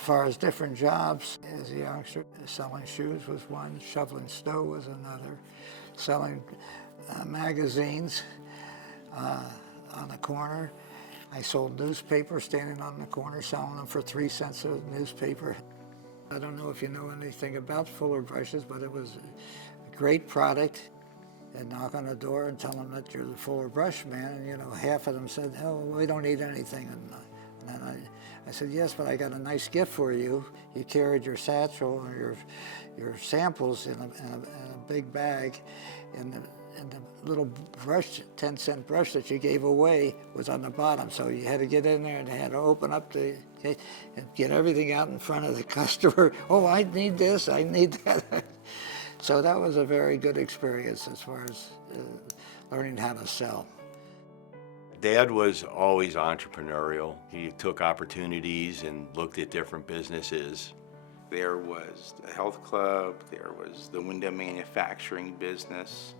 As far as different jobs, as a youngster, selling shoes was one, shoveling snow was another, selling magazines on the corner. I sold newspapers, standing on the corner, selling them for 3 cents a newspaper. I don't know if you know anything about Fuller brushes, but it was a great product. And knock on the door and tell them that you're the Fuller brush man, and you know, half of them said, "Oh, we don't need anything." And then I said, "Yes, but I got a nice gift for you." You carried your satchel or your samples in a big bag, and the little brush, 10-cent brush that you gave away was on the bottom. So you had to get in there and had to open up the and get everything out in front of the customer. "Oh, I need this, I need that." So that was a very good experience as far as learning how to sell. Dad was always entrepreneurial. He took opportunities and looked at different businesses. There was the health club, there was the window manufacturing business,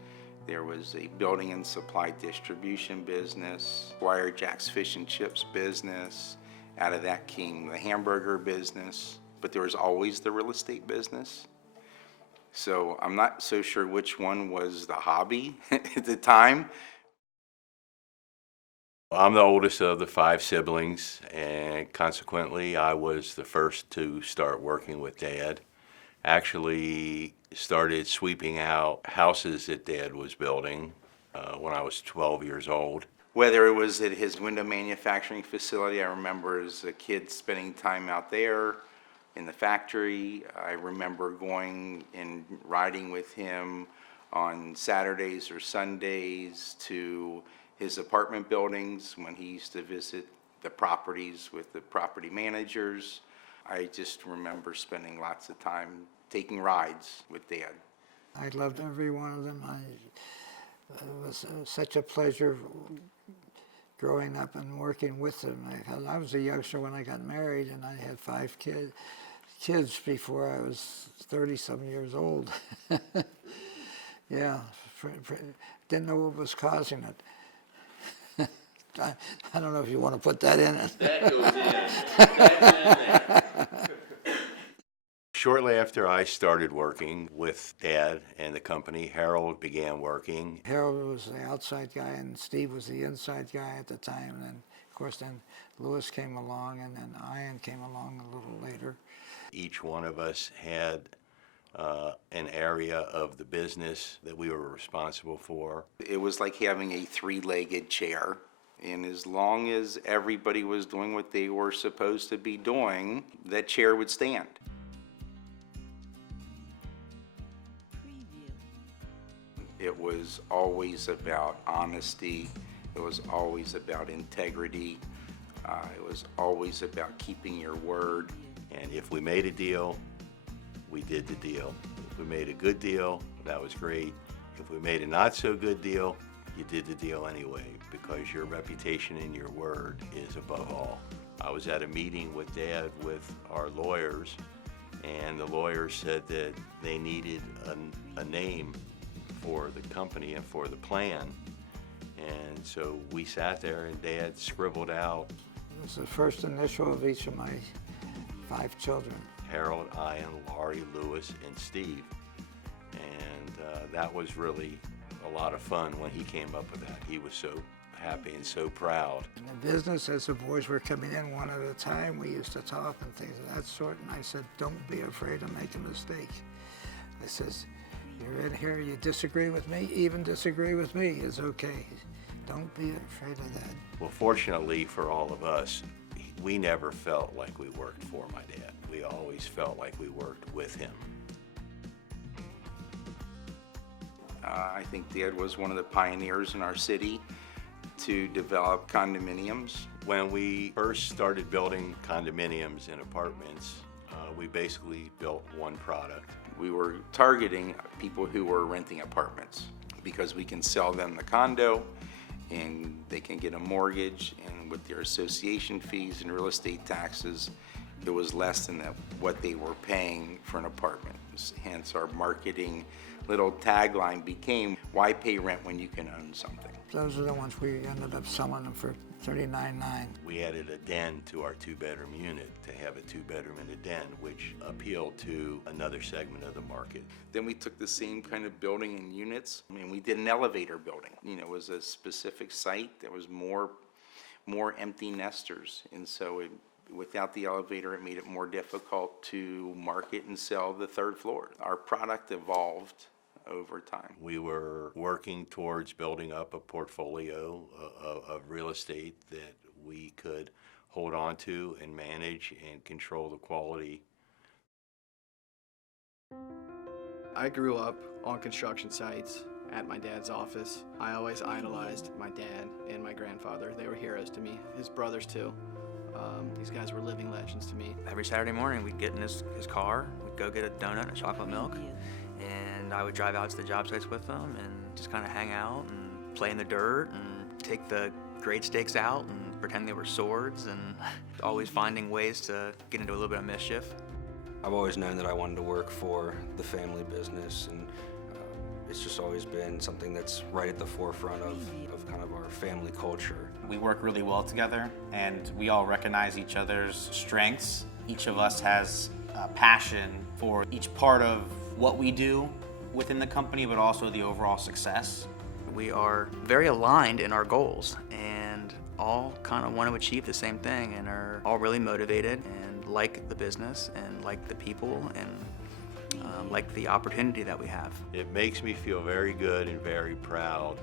there was a building and supply distribution business, Squire Jack's Fish and Chips business. Out of that came the hamburger business, but there was always the real estate business. So I'm not so sure which one was the hobby at the time. I'm the oldest of the 5 siblings, and consequently, I was the first to start working with Dad. Actually started sweeping out houses that Dad was building when I was 12 years old. Whether it was at his window manufacturing facility, I remember as a kid spending time out there in the factory. I remember going and riding with him on Saturdays or Sundays to his apartment buildings when he used to visit the properties with the property managers. I just remember spending lots of time taking rides with Dad. I loved every one of them. It was such a pleasure growing up and working with them. I was a youngster when I got married, and I had 5 kids before I was 30-some years old. Yeah, didn't know what was causing it. I don't know if you want to put that in it. That goes in. That's in there. Shortly after I started working with Dad and the company, Harold began working. Harold was the outside guy, and Steve was the inside guy at the time. And then, of course, then Lewis came along, and then Ian came along a little later. Each one of us had an area of the business that we were responsible for. It was like having a 3-legged chair. And as long as everybody was doing what they were supposed to be doing, that chair would stand. It was always about honesty. It was always about integrity. It was always about keeping your word. And if we made a deal, we did the deal. If we made a good deal, that was great. If we made a not so good deal, you did the deal anyway, because your reputation and your word is above all. I was at a meeting with Dad with our lawyers, and the lawyers said that they needed a name for the company and for the plan. And so we sat there and Dad scribbled out. It was the first initial of each of my 5 children. Harold, Ian, Laurie, Lewis, and Steve. And that was really a lot of fun when he came up with that. He was so happy and so proud. In the business, as the boys were coming in one at a time, we used to talk and things of that sort, and I said, "Don't be afraid to make a mistake." I says, "You're in here, you disagree with me, even disagree with me is okay. Don't be afraid of that." Well, fortunately for all of us, we never felt like we worked for my dad. We always felt like we worked with him. I think Dad was one of the pioneers in our city to develop condominiums. When we first started building condominiums and apartments, we basically built one product. We were targeting people who were renting apartments because we can sell them the condo and they can get a mortgage, and with their association fees and real estate taxes, it was less than what they were paying for an apartment. Hence our marketing little tagline became, "Why pay rent when you can own something?" Those are the ones we ended up selling them for $39,900. We added a den to our two-bedroom unit to have a two-bedroom and a den, which appealed to another segment of the market. Then we took the same kind of building in units. I mean, we did an elevator building. You know, it was a specific site. There was more empty nesters. And so without the elevator, it made it more difficult to market and sell the third floor. Our product evolved over time. We were working towards building up a portfolio of real estate that we could hold on to and manage and control the quality. I grew up on construction sites at my dad's office. I always idolized my dad and my grandfather. They were heroes to me, his brothers too. These guys were living legends to me. Every Saturday morning we'd get in his car, we'd go get a donut and a chocolate milk, and I would drive out to the job sites with them and just kind of hang out and play in the dirt and take the grade stakes out and pretend they were swords, and always finding ways to get into a little bit of mischief. I've always known that I wanted to work for the family business, and it's just always been something that's right at the forefront of kind of our family culture. We work really well together, and we all recognize each other's strengths. Each of us has a passion for each part of what we do within the company, but also the overall success. We are very aligned in our goals and all kind of want to achieve the same thing, and are all really motivated and like the business and like the people and like the opportunity that we have. It makes me feel very good and very proud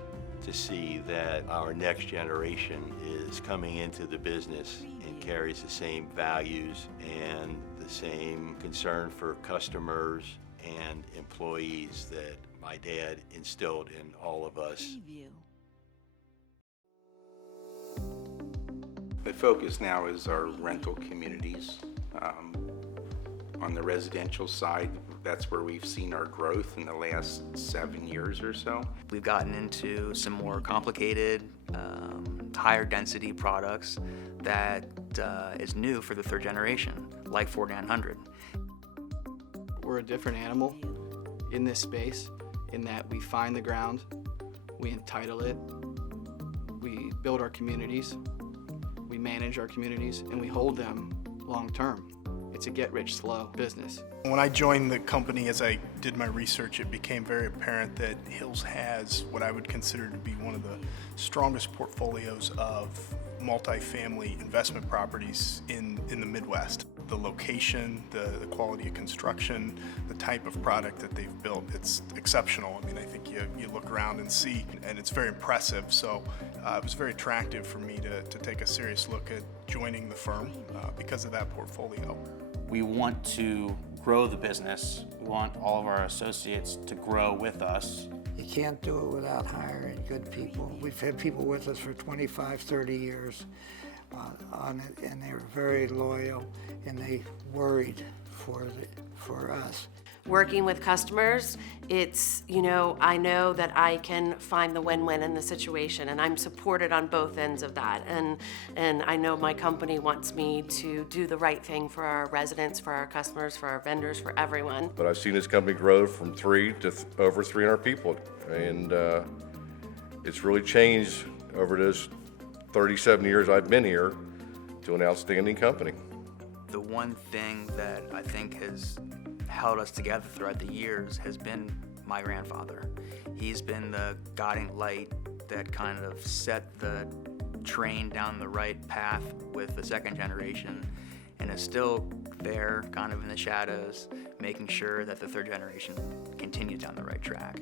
to see that our next generation is coming into the business and carries the same values and the same concern for customers and employees that my dad instilled in all of us. The focus now is our rental communities. On the residential side, that's where we've seen our growth in the last 7 years or so. We've gotten into some more complicated, higher density products that is new for the third generation, like 4900. We're a different animal in this space in that we find the ground, we entitle it, we build our communities, we manage our communities, and we hold them long term. It's a get-rich-slow business. When I joined the company, as I did my research, it became very apparent that Hills has what I would consider to be one of the strongest portfolios of multifamily investment properties in the Midwest. The location, the quality of construction, the type of product that they've built, it's exceptional. I mean, I think you look around and see, and it's very impressive. So it was very attractive for me to take a serious look at joining the firm because of that portfolio. We want to grow the business. We want all of our associates to grow with us. You can't do it without hiring good people. We've had people with us for 25, 30 years on it, and they were very loyal, and they worried for us. Working with customers, it's, I know that I can find the win-win in the situation, and I'm supported on both ends of that. And I know my company wants me to do the right thing for our residents, for our customers, for our vendors, for everyone. But I've seen this company grow from 3 to over 300 people, and it's really changed over this 37 years I've been here to an outstanding company. The one thing that I think has held us together throughout the years has been my grandfather. He's been the guiding light that kind of set the train down the right path with the second generation, and is still there kind of in the shadows, making sure that the third generation continues down the right track.